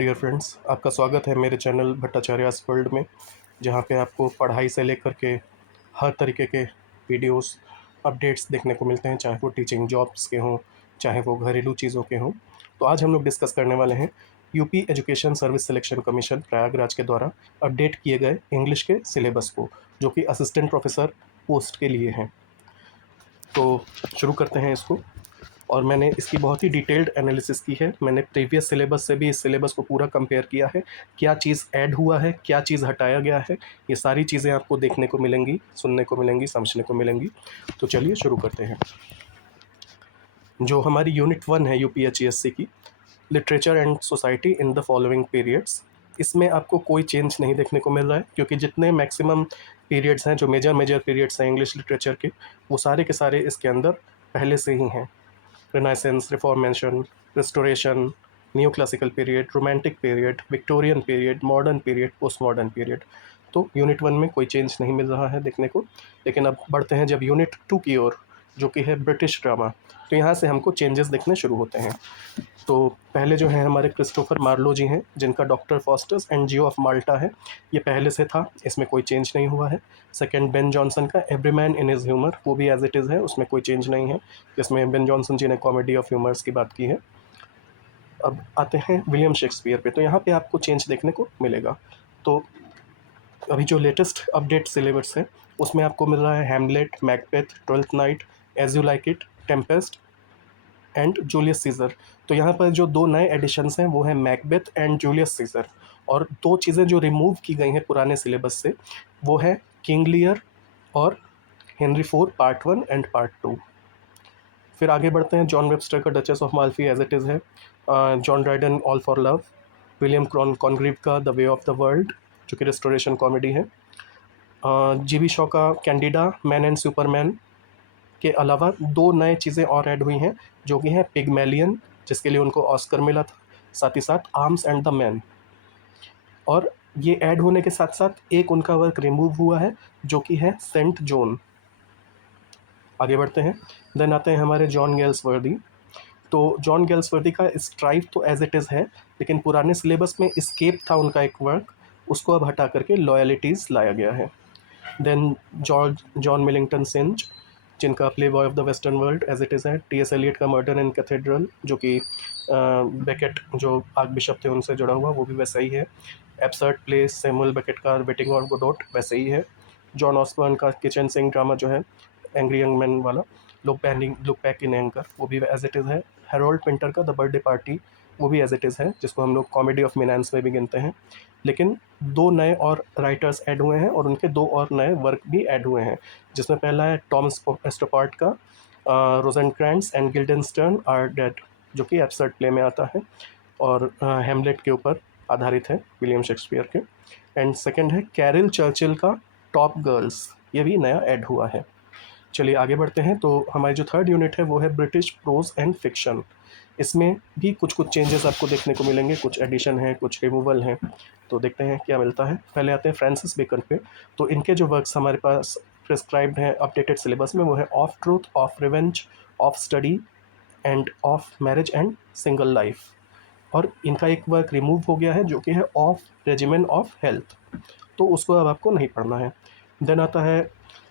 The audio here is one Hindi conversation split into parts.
डियर फ्रेंड्स, आपका स्वागत है मेरे चैनल भट्टाचार्यास वर्ल्ड में, जहाँ पे आपको पढ़ाई से लेकर के हर तरीके के वीडियोस अपडेट्स देखने को मिलते हैं, चाहे वो टीचिंग जॉब्स के हों, चाहे वो घरेलू चीज़ों के हों। तो आज हम लोग डिस्कस करने वाले हैं UP education service selection commission Prayagraj के द्वारा अपडेट किए गए इंग्लिश के सिलेबस को, जो कि असिस्टेंट प्रोफेसर पोस्ट के लिए हैं। तो शुरू करते हैं इसको। और मैंने इसकी बहुत ही डिटेल्ड एनालिसिस की है। मैंने प्रीवियस सिलेबस से भी इस सिलेबस को पूरा कंपेयर किया है, क्या चीज़ ऐड हुआ है, क्या चीज़ हटाया गया है। ये सारी चीज़ें आपको देखने को मिलेंगी, सुनने को मिलेंगी, समझने को मिलेंगी। तो चलिए शुरू करते हैं। जो हमारी यूनिट 1 है यूपीएचईएससी की, literature and society in the following periods, इसमें आपको कोई चेंज नहीं देखने को मिल रहा है, क्योंकि जितने मैक्सिमम पीरियड्स हैं, जो मेजर पीरियड्स हैं इंग्लिश लिटरेचर के, वो सारे के सारे इसके अंदर पहले से ही हैं। Renaissance, Reformation, Restoration, new classical period, romantic period, Victorian period, modern period, post modern period. तो यूनिट 1 में कोई चेंज नहीं मिल रहा है देखने को। लेकिन अब बढ़ते हैं जब यूनिट 2 की ओर, जो कि है ब्रिटिश ड्रामा, तो यहाँ से हमको चेंजेस दिखने शुरू होते हैं। तो पहले जो है हमारे क्रिस्टोफर मार्लो जी हैं, जिनका doctor fosters and Jio of माल्टा है, ये पहले से था, इसमें कोई चेंज नहीं हुआ है। सेकंड, बेन जॉनसन का every man in his humour, वो भी एज इट इज़ है, उसमें कोई चेंज नहीं है, जिसमें बेन जॉनसन जी ने कॉमेडी ऑफ ह्यूमर्स की बात की है। अब आते हैं विलियम शेक्सपियर पे, तो यहाँ पे आपको चेंज देखने को मिलेगा। तो अभी जो लेटेस्ट अपडेट सिलेबस है, उसमें आपको मिल रहा है Hamlet, Macbeth, Twelfth Night, as you like it, Tempest and Julius Caesar. तो यहाँ पर जो दो नए एडिशंस हैं वो है मैकबेथ एंड जूलियस सीजर। और दो चीज़ें जो रिमूव की गई हैं पुराने सिलेबस से, वो है किंग लियर और Henry IV part 1 and part 2। फिर आगे बढ़ते हैं, जॉन वेबस्टर का Duchess of Malfi as it is है, John Dryden All for Love, William Congreve का the Way of the World, जो कि रेस्टोरेशन कॉमेडी है, जीबी शॉ का कैंडिडा, मैन एंड सुपरमैन के अलावा दो नए चीज़ें और ऐड हुई हैं, जो कि हैं पिगमेलियन, जिसके लिए उनको ऑस्कर मिला था, साथ ही साथ आर्म्स एंड द मैन। और ये ऐड होने के साथ साथ एक उनका वर्क रिमूव हुआ है, जो कि है सेंट जोन। आगे बढ़ते हैं, देन आते हैं हमारे जॉन गेल्सवर्दी। तो जॉन गेल्सवर्दी का स्ट्राइव तो एज इट इज़ है, लेकिन पुराने सिलेबस में स्केप था उनका एक वर्क, उसको अब हटा करके लॉयल्टीज़ लाया गया है। देन जॉन मिलिंगटन सिंज, जिनका playboy of the western world as it is है, टी.एस. एलियट का मर्डर इन कैथेड्रल, जो कि बेकेट जो आर्क बिशप थे उनसे जुड़ा हुआ, वो भी वैसा ही है। एब्सर्ड प्ले सैमुअल बेकेट का वेटिंग ऑन गोडोट, वैसे ही है। जॉन ऑसबर्न का किचन सिंह ड्रामा जो है, एंग्री यंग मैन वाला, लुक बैक इन एंकर, वो भी एज इट इज़ है। हेरोल्ड पिंटर का द बर्थडे पार्टी, वो भी एज इट इज़ है, जिसको हम लोग कॉमेडी ऑफ मिनांस में भी गिनते हैं। लेकिन दो नए और राइटर्स ऐड हुए हैं, और उनके दो और नए वर्क भी ऐड हुए हैं, जिसमें पहला है टॉम स्टोपार्ट का रोजेनक्रैंट्स एंड गिल्डनस्टर्न आर डेड, जो कि एब्सर्ड प्ले में आता है और हेमलेट के ऊपर आधारित है, विलियम शेक्सपियर के। एंड सेकंड है कैरल चर्चिल का टॉप गर्ल्स, ये भी नया ऐड हुआ है। चलिए आगे बढ़ते हैं। तो हमारी जो थर्ड यूनिट है वो है ब्रिटिश प्रोज एंड फिक्शन। इसमें भी कुछ चेंजेस आपको देखने को मिलेंगे, कुछ एडिशन है, कुछ रिमूवल हैं। तो देखते हैं क्या मिलता है। पहले आते हैं फ्रांसिस बेकन पे। तो इनके जो वर्क्स हमारे पास प्रिस्क्राइब्ड हैं अपडेटेड सिलेबस में, वो है of truth, of revenge, of study end of marriage and single life. और इनका एक वर्क रिमूव हो गया है, जो कि है ऑफ रेजिमेन ऑफ हेल्थ, तो उसको अब आपको नहीं पढ़ना है। देन आता है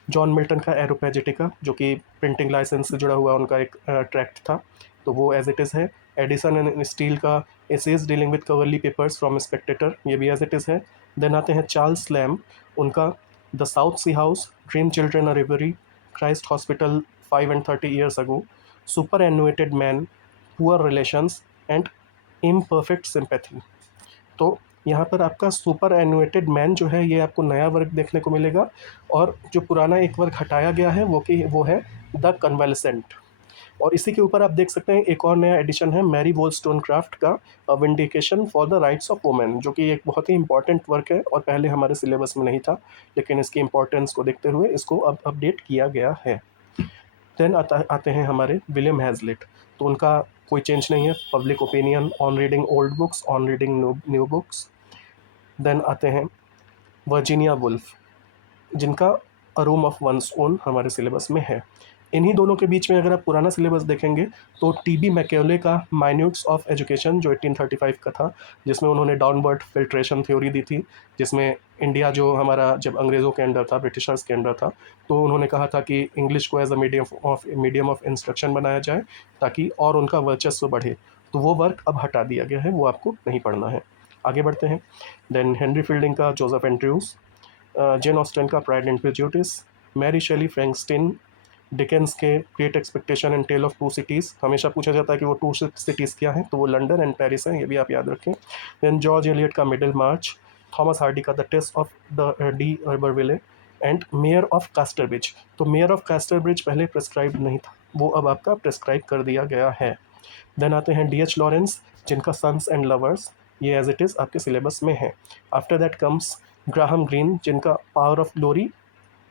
जॉन मिल्टन का एरोपैजिटिका, जो कि प्रिंटिंग लाइसेंस से जुड़ा हुआ उनका एक ट्रैक्ट था, तो वो एज इट इज़ है। एडिसन एंड स्टील का essays dealing with Coverley papers from Spectator, ये भी एज इट इज़ है। देन आते हैं चार्ल्स लैम्ब, उनका the South Sea House, dream children a reverie, Christ hospital 5 and 30 years ago, superannuated man, poor relations and imperfect sympathy. तो यहाँ पर आपका सुपर एनुएटेड मैन जो है, ये आपको नया वर्क देखने को मिलेगा, और जो पुराना एक वर्क हटाया गया है वो है द कन्वालेसेंट। और इसी के ऊपर आप देख सकते हैं एक और नया एडिशन है मैरी वोल्स्टोनक्राफ्ट का vindication for the rights of women, जो कि एक बहुत ही इंपॉर्टेंट वर्क है और पहले हमारे सिलेबस में नहीं था, लेकिन इसकी इंपॉर्टेंस को देखते हुए इसको अब अपडेट किया गया है। देन आते हैं हमारे विलियम हैजलिट। तो उनका कोई चेंज नहीं है, public opinion, on reading old books, on reading new books. Then आते हैं वर्जीनिया वुल्फ, जिनका a room of one's own हमारे सिलेबस में है। इन्हीं दोनों के बीच में अगर आप पुराना सिलेबस देखेंगे तो टी.बी. मैकॉले का माइन्यूट्स ऑफ एजुकेशन जो 1835 का था, जिसमें उन्होंने डाउनवर्ड फिल्ट्रेशन थ्योरी दी थी, जिसमें इंडिया जो हमारा जब अंग्रेज़ों के अंडर था, ब्रिटिशर्स के अंडर था, तो उन्होंने कहा था कि इंग्लिश को as a medium of instruction बनाया जाए ताकि और उनका वर्चस्व बढ़े। तो वो वर्क अब हटा दिया गया है, वो आपको नहीं पढ़ना है। आगे बढ़ते हैं। देन हेनरी फील्डिंग का जोसेफ एंड्रयूज़, जेन ऑस्टन का Pride and Prejudice, Mary Shelley Frankenstein, Dickens के Great Expectation and Tale of Two Cities. हमेशा पूछा जाता है कि वो टू सिटीज़ क्या हैं, तो वो लंदन एंड पेरिस हैं, ये भी आप याद रखें। देन जॉर्ज एलियट का मिडिल मार्च, थॉमस हार्डी का the Tess of the D'Urberville and Mayor of Casterbridge. तो मेयर ऑफ कास्टरब्रिज पहले प्रेस्क्राइब नहीं था, वो अब आपका प्रेस्क्राइब कर दिया गया है। देन आते हैं डी एच लॉरेंस, जिनका सन्स एंड लवर्स, ये एज इट इज़ आपके सिलेबस में है। After that comes Graham green, जिनका पावर ऑफ ग्लोरी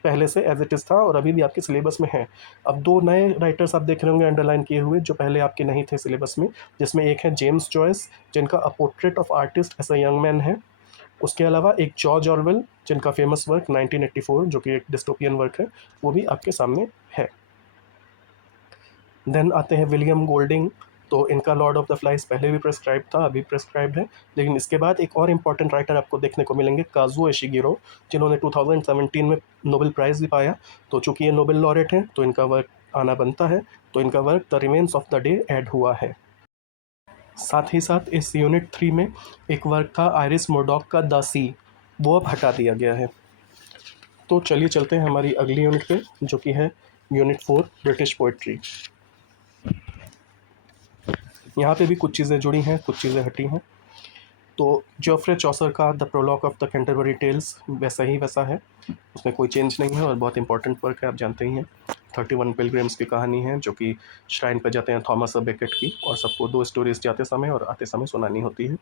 पहले से एज इट इज़ था और अभी भी आपके सिलेबस में है। अब दो नए राइटर्स आप देख रहे होंगे अंडरलाइन किए हुए, जो पहले आपके नहीं थे सिलेबस में, जिसमें एक है जेम्स जॉयस, जिनका a portrait of artist as a young man है। उसके अलावा एक जॉर्ज ऑरवेल, जिनका फेमस वर्क 1984 जो कि एक डिस्टोपियन वर्क है, वो भी आपके सामने है। देन आते हैं विलियम गोल्डिंग, तो इनका लॉर्ड ऑफ द फ्लाइज पहले भी प्रेस्क्राइब था, अभी प्रेस्क्राइब है। लेकिन इसके बाद एक और इम्पॉर्टेंट राइटर आपको देखने को मिलेंगे, काजुओ इशिगिरो, जिन्होंने 2017 में नोबेल प्राइज़ भी पाया। तो चूंकि ये नोबेल लॉरेट हैं तो इनका वर्क आना बनता है, तो इनका work the remains of the day add हुआ है। साथ ही साथ इस यूनिट 3 में एक वर्क था आयरिस मुर्डॉक का द सी, वो अब हटा दिया गया है। तो चलिए चलते हैं हमारी अगली यूनिट पे, जो कि है यूनिट 4 ब्रिटिश पोइट्री। यहाँ पे भी कुछ चीज़ें जुड़ी हैं, कुछ चीज़ें हटी हैं। तो जोफ्रे चौसर का the prologue of the Canterbury Tales वैसा ही वैसा है, उसमें कोई चेंज नहीं है और बहुत इंपॉर्टेंट वर्क है, आप जानते ही हैं। 31 पिलग्रिम्स की कहानी है जो कि श्राइन पर जाते हैं थॉमस बेकेट की, और सबको 2 स्टोरीज जाते समय और आते समय सुनानी होती है।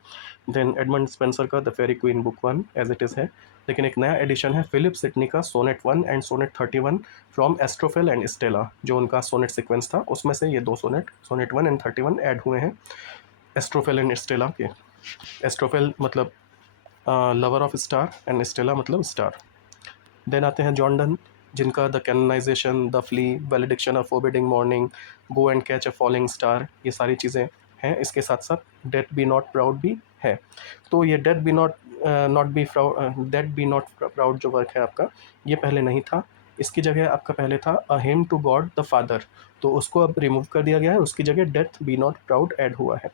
देन एडमंड स्पेंसर का the Faerie Queene book 1 as it is है, लेकिन एक नया एडिशन है फिलिप सिडनी का sonnet 1 and sonnet 31 from Astrophel and Stella. जो उनका सोनेट सीक्वेंस था उसमें से ये 2 सोनेट 1 एंड 31 ऐड हुए हैं एस्ट्रोफेल एंड स्टेला के। एस्ट्रोफेल मतलब lover of star and Stella मतलब स्टार। देन आते हैं जॉन डन, जिनका the Canonization, the Flea, Valediction of Forbidding Mourning, go and catch a falling star, ये सारी चीज़ें हैं। इसके साथ साथ डेट बी नॉट प्राउड भी है। तो ये डेट बी नॉट प्राउड जो वर्क है आपका, ये पहले नहीं था। इसकी जगह आपका पहले था a hymn to God the Father, तो उसको अब रिमूव कर दिया गया है, उसकी जगह death B not proud add हुआ है।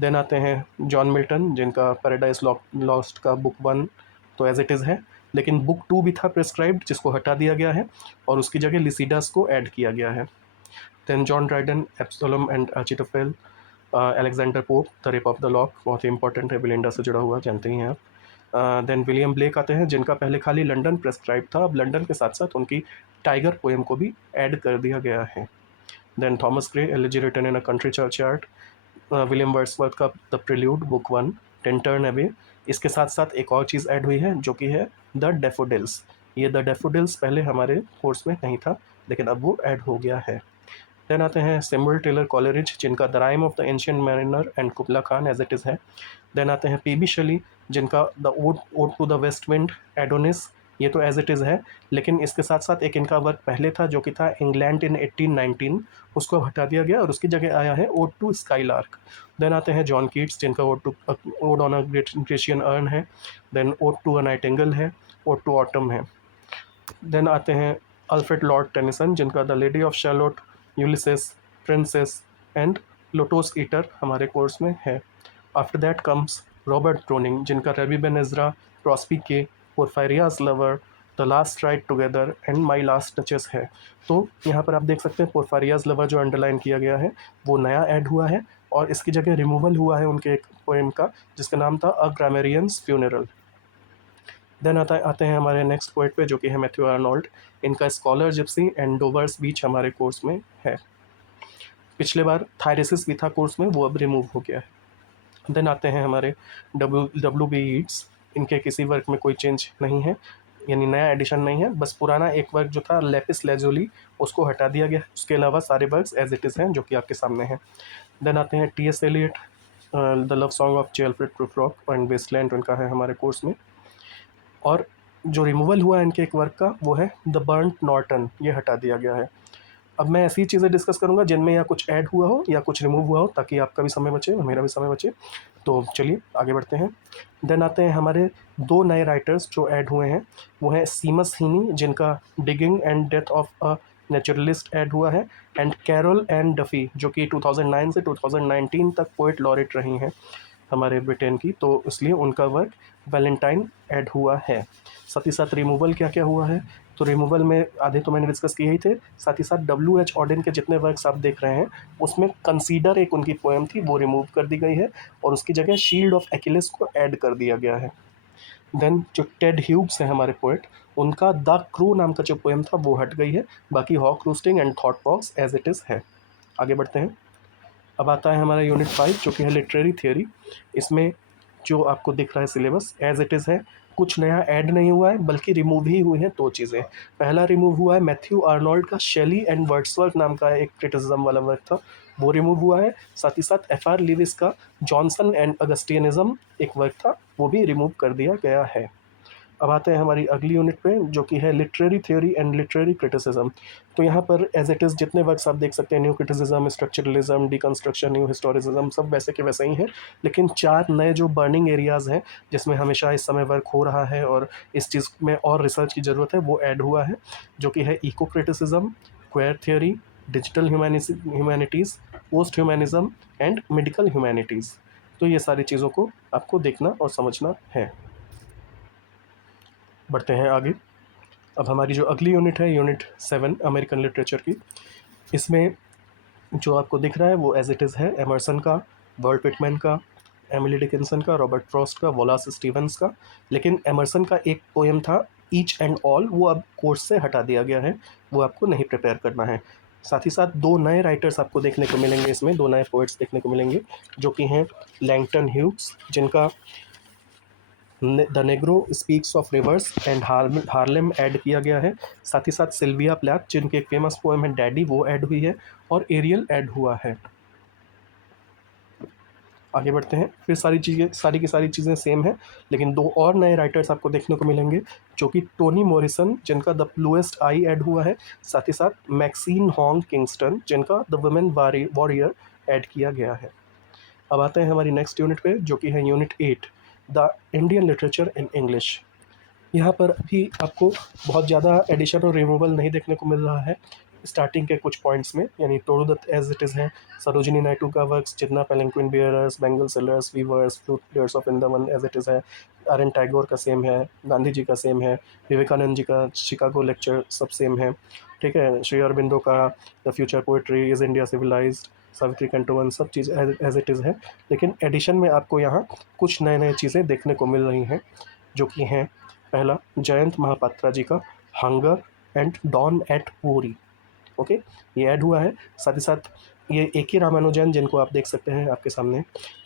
देन आते हैं जॉन मिल्टन, जिनका पैराडाइज लॉस्ट का बुक 1 तो एज इट इज़ है, लेकिन बुक 2 भी था प्रिस्क्राइब्ड, जिसको हटा दिया गया है और उसकी जगह लिसिडास को ऐड किया गया है। Then John Dryden, Absalom and Achitophel, Alexander Pope, the Rape of the Lock, बहुत ही इंपॉर्टेंट है, बिलिंडा से जुड़ा हुआ, जानते ही हैं आप। देन विलियम ब्लेक आते हैं, जिनका पहले खाली लंदन प्रेस्क्राइब था, अब लंदन के साथ साथ उनकी टाइगर पोएम को भी ऐड कर दिया गया है। Then Thomas Gray, Elegy Written in a Country Churchyard, William Wordsworth का the Prelude book 1, Tintern Abbey. इसके साथ साथ एक और चीज़ ऐड हुई है जो कि है द डेफोडिल्स। ये द डेफोडिल्स पहले हमारे कोर्स में नहीं था, लेकिन अब वो ऐड हो गया है। देन आते हैं सैमुअल टेलर कॉलरिज, जिनका the rime of the ancient mariner and Kubla Khan as it is है। देन आते हैं पी बी शली, जिनका the ode to the west wind, Adonais, ये तो एज इट इज़ है, लेकिन इसके साथ साथ एक इनका वर्क पहले था जो कि था इंग्लैंड इन 1819, उसको हटा दिया गया और उसकी जगह आया है ओड टू स्काईलार्क। देन आते हैं जॉन कीट्स, जिनका Ode on a Grecian Urn है। Then ode to a Nightingale है, ओड टू ऑटम है। देन आते हैं अल्फ्रेड लॉर्ड टेनिसन, जिनका the Lady of Shalott, Ulysses, Princess and Lotos Eater हमारे कोर्स में है। After that comes Robert Browning, जिनका रेबी बेन एज़रा, प्रॉस्पी के, Porphyria's Lover, the Last Ride Together and My Last Duchess है। तो यहाँ पर आप देख सकते हैं पोर्फायरियाज लवर जो अंडरलाइन किया गया है वो नया ऐड हुआ है, और इसकी जगह रिमूवल हुआ है उनके एक पोएम का जिसका नाम था अ ग्रामेरियंस फ्यूनरल। देन आते हैं हमारे नेक्स्ट पोइट पे, जो कि है मैथ्यू आर्नोल्ड। इनका स्कॉलर जिप्सी एंड डोवर्स बीच हमारे कोर्स में है। पिछले बार थायरेसिस भी था कोर्स में, वो अब रिमूव हो गया है। देन आते हैं हमारे डब्ल्यू बी ईट्स, इनके किसी वर्क में कोई चेंज नहीं है, यानी नया एडिशन नहीं है, बस पुराना एक वर्क जो था लेपिस लेजुली उसको हटा दिया गया, उसके अलावा सारे वर्क्स एज इट इज़ हैं जो कि आपके सामने हैं। देन आते हैं T S Eliot, the Love Song of J Alfred Prufrock and Wasteland, उनका है हमारे कोर्स में। और जो रिमूवल हुआ है इनके एक वर्क का वो है द बर्न्ट नॉर्टन, ये हटा दिया गया है। अब मैं ऐसी चीज़ें डिस्कस करूँगा जिनमें या कुछ ऐड हुआ हो या कुछ रिमूव हुआ हो, ताकि आपका भी समय बचे और मेरा भी समय बचे। तो चलिए आगे बढ़ते हैं। देन आते हैं हमारे 2 नए राइटर्स जो ऐड हुए हैं, वो हैं सीमस हीनी, जिनका digging and death of a naturalist add हुआ है, एंड कैरोल एन डफ़ी, जो कि 2009 से 2019 तक पोएट लॉरेट रही हैं हमारे ब्रिटेन की, तो इसलिए उनका वर्क वैलेंटाइन ऐड हुआ है। साथ ही साथ रिमूवल क्या क्या हुआ है, तो रिमूवल में आधे तो मैंने डिस्कस किए ही थे। साथ ही साथ W.H. ऑडेन के जितने वर्क्स आप देख रहे हैं, उसमें कंसीडर एक उनकी पोएम थी, वो रिमूव कर दी गई है और उसकी जगह शील्ड ऑफ एक्विलिस को ऐड कर दिया गया है। देन जो टेड ह्यूग्स हैं हमारे पोएट, उनका द क्रू नाम का जो पोएम था वो हट गई है, बाकी hawk roosting and thought fox as it is है। आगे बढ़ते हैं। अब आता है हमारा यूनिट 5 जो कि है लिटरेरी थियोरी। इसमें जो आपको दिख रहा है सिलेबस एज इट इज़ है, कुछ नया ऐड नहीं हुआ है, बल्कि रिमूव ही हुई हैं 2 चीज़ें। पहला रिमूव हुआ है मैथ्यू आर्नोल्ड का शेली एंड वर्ड्सवर्थ नाम का एक क्रिटिसिज्म वाला वर्क था, वो रिमूव हुआ है। साथ ही साथ F.R. लीविस का जॉनसन एंड अगस्टियनिज्म एक वर्क था, वो भी रिमूव कर दिया गया है। अब आते हैं हमारी अगली यूनिट पे जो कि है literary theory and literary criticism. तो यहाँ पर एज इट इज़ जितने वर्क्स आप देख सकते हैं, new criticism, structuralism, deconstruction, new historicism, सब वैसे के वैसे ही हैं, लेकिन 4 नए जो बर्निंग एरियाज़ हैं जिसमें हमेशा इस समय वर्क हो रहा है और इस चीज़ में और रिसर्च की ज़रूरत है, वो ऐड हुआ है, जो कि है eco criticism, queer theory, digital humanities, post humanism and medical humanities. तो ये सारी चीज़ों को आपको देखना और समझना है। बढ़ते हैं आगे। अब हमारी जो अगली यूनिट है, यूनिट 7 अमेरिकन लिटरेचर की। इसमें जो आपको दिख रहा है वो एज इट इज़ है एमर्सन का, वर्ल्ड पिटमैन का, एमिली डिकिंसन का, रॉबर्ट फ्रॉस्ट का, वॉलास स्टीवंस का। लेकिन एमर्सन का एक पोएम था ईच एंड ऑल, वो अब कोर्स से हटा दिया गया है, वो आपको नहीं प्रिपेयर करना है। साथ ही साथ 2 नए राइटर्स आपको देखने को मिलेंगे, इसमें 2 नए पोइट्स देखने को मिलेंगे, जो कि हैं लैंगटन ह्यूग्स, जिनका the Negro speaks of reverse and Harlem add किया गया है। साथ ही साथ सिल्विया प्लैथ, जिनकी एक फेमस पोएम है डैडी, वो ऐड हुई है, और एरियल ऐड हुआ है। आगे बढ़ते हैं। फिर सारी चीज़ें, सारी की सारी चीज़ें सेम हैं, लेकिन 2 और नए राइटर्स आपको देखने को मिलेंगे, जो कि टोनी मॉरिसन, जिनका द ब्लूएस्ट आई ऐड हुआ है। साथ ही साथ मैक्सीन हॉन्ग किंगस्टन, जिनका द वुमेन वॉरियर ऐड किया गया है। अब आते हैं हमारी नेक्स्ट यूनिट पे, जो कि है unit 8 the Indian literature in English. यहाँ पर अभी आपको बहुत ज़्यादा एडिशन और रिमूवल नहीं देखने को मिल रहा है स्टार्टिंग के कुछ पॉइंट्स में, यानी Toru Dutt as it is है, सरोजिनी नायडू का वर्क्स जितना, palanquin bearers, bangle sellers, weavers, flute players of Vrindavan as it is है, आर एन टैगोर का सेम है, गांधी जी का सेम है, विवेकानंद जी का शिकागो लेक्चर सब सेम है, ठीक है। श्री अरबिंदो का the future poetry, is India civilized, Savitri canto one, सब चीज़ एज इट इज़ है। लेकिन एडिशन में आपको यहाँ कुछ नए नए चीज़ें देखने को मिल रही हैं, जो कि हैं पहला जयंत महापात्रा जी का हंगर एंड डॉन एट पूरी, ओके, ये ऐड हुआ है। साथ ही साथ ये ए के रामानुजन, जिनको आप देख सकते हैं आपके सामने,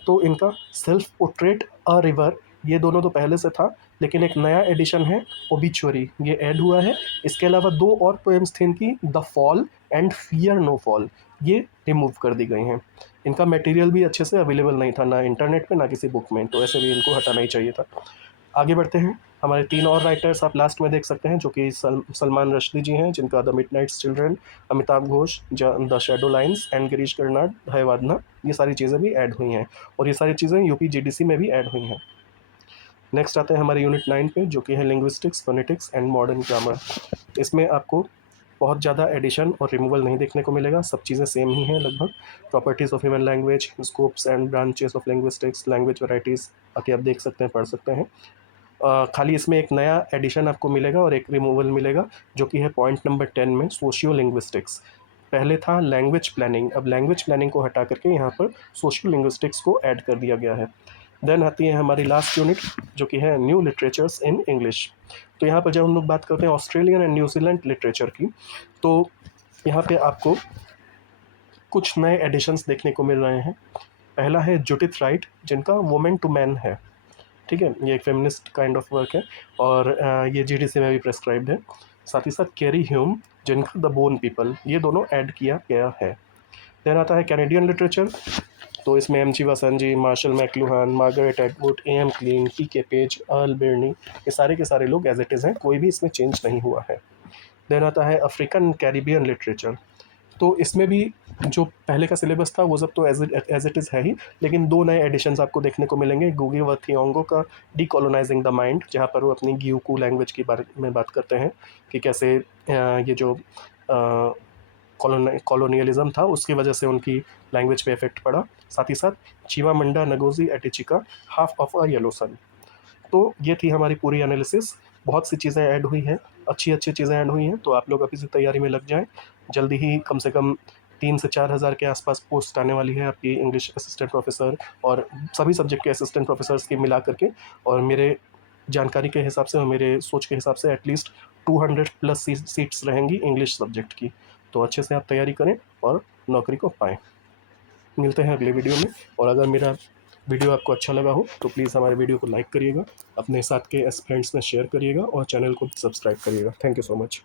तो इनका सेल्फ पोर्ट्रेट अ रिवर, ये दोनों तो पहले से था, लेकिन एक नया एडिशन है ओबिचुअरी, ये ऐड हुआ है। इसके अलावा 2 और पोएम्स थे इनकी, the fall and fear no fall, ये रिमूव कर दी गई हैं। इनका मटेरियल भी अच्छे से अवेलेबल नहीं था, ना इंटरनेट पे ना किसी बुक में, तो ऐसे भी इनको हटाना ही चाहिए था। आगे बढ़ते हैं। हमारे 3 और राइटर्स आप लास्ट में देख सकते हैं, जो कि सलमान रश्दी जी हैं, जिनका the Midnight's Children, Amitabh Ghosh the Shadow Lines and Girish Karnad Hayavadana, ये सारी चीज़ें भी ऐड हुई हैं, और ये सारी चीज़ें यूपीजीडीसी में भी ऐड हुई हैं। नेक्स्ट आते हैं हमारे यूनिट 9 पे, जो कि है linguistics, phonetics and modern grammar. इसमें आपको बहुत ज़्यादा एडिशन और रिमूवल नहीं देखने को मिलेगा, सब चीज़ें सेम ही हैं लगभग। Properties of human language, scopes and branches of linguistics, language varieties, बाकी आप देख सकते हैं, पढ़ सकते हैं। खाली इसमें एक नया एडिशन आपको मिलेगा और एक रिमूवल मिलेगा, जो कि है पॉइंट नंबर 10 में, सोशियो लिंग्विस्टिक्स। पहले था लैंग्वेज प्लानिंग, अब लैंग्वेज प्लानिंग को हटा करके यहाँ पर सोशियो लिंग्विस्टिक्स को ऐड कर दिया गया है। देन आती है हमारी लास्ट यूनिट, जो कि है न्यू लिटरेचर्स इन इंग्लिश। तो यहाँ पर जब हम लोग बात करते हैं ऑस्ट्रेलियन एंड न्यूजीलैंड लिटरेचर की, तो यहाँ पे आपको कुछ नए एडिशंस देखने को मिल रहे हैं। पहला है जुडिथ राइट, जिनका वुमेन टू मैन है, ठीक है, ये एक फेमिनिस्ट काइंड ऑफ वर्क है, और ये जीडीसी में भी प्रेस्क्राइब्ड है। साथ ही साथ कैरी ह्यूम, जिनका द बोन पीपल, ये दोनों ऐड किया गया है। देन आता है कैनेडियन लिटरेचर, तो इसमें M G Vasan ji, Marshall McLuhan, Margaret Atwood, A M Klein, T K Page, Earle Birney, ये सारे के सारे लोग एज इट इज़ हैं, कोई भी इसमें चेंज नहीं हुआ है। देन आता है अफ्रीकन कैरिबियन लिटरेचर, तो इसमें भी जो पहले का सिलेबस था वो सब तो एज इट इज़ है ही, लेकिन 2 नए एडिशंस आपको देखने को मिलेंगे। गुगी व थिओंगो का डीकोलोनाइजिंग द माइंड, जहाँ पर वो अपनी ग्यूकू लैंग्वेज के बारे में बात करते हैं कि कैसे ये जो कॉलोनियलिज्म था उसकी वजह से उनकी लैंग्वेज पे इफेक्ट पड़ा। साथ ही साथ Chimamanda Ngozi Adichie, half of a yellow sun. तो ये थी हमारी पूरी एनालिसिस। बहुत सी चीज़ें ऐड हुई हैं, अच्छी चीज़ें ऐड हुई हैं, तो आप लोग अभी से तैयारी में लग जाएं। जल्दी ही कम से कम 3 से 4 हज़ार के आसपास पोस्ट आने वाली है आपकी इंग्लिश असिस्टेंट प्रोफेसर और सभी सब्जेक्ट के असिस्टेंट प्रोफेसर्स की मिला करके। और मेरे जानकारी के हिसाब से और मेरे सोच के हिसाब से एटलीस्ट 200 प्लस सीट्स रहेंगी इंग्लिश सब्जेक्ट की। तो अच्छे से आप तैयारी करें और नौकरी को पाएँ। मिलते हैं अगले वीडियो में। और अगर मेरा वीडियो आपको अच्छा लगा हो तो प्लीज़ हमारे वीडियो को लाइक करिएगा, अपने साथ के फ्रेंड्स में शेयर करिएगा और चैनल को सब्सक्राइब करिएगा। Thank you so much.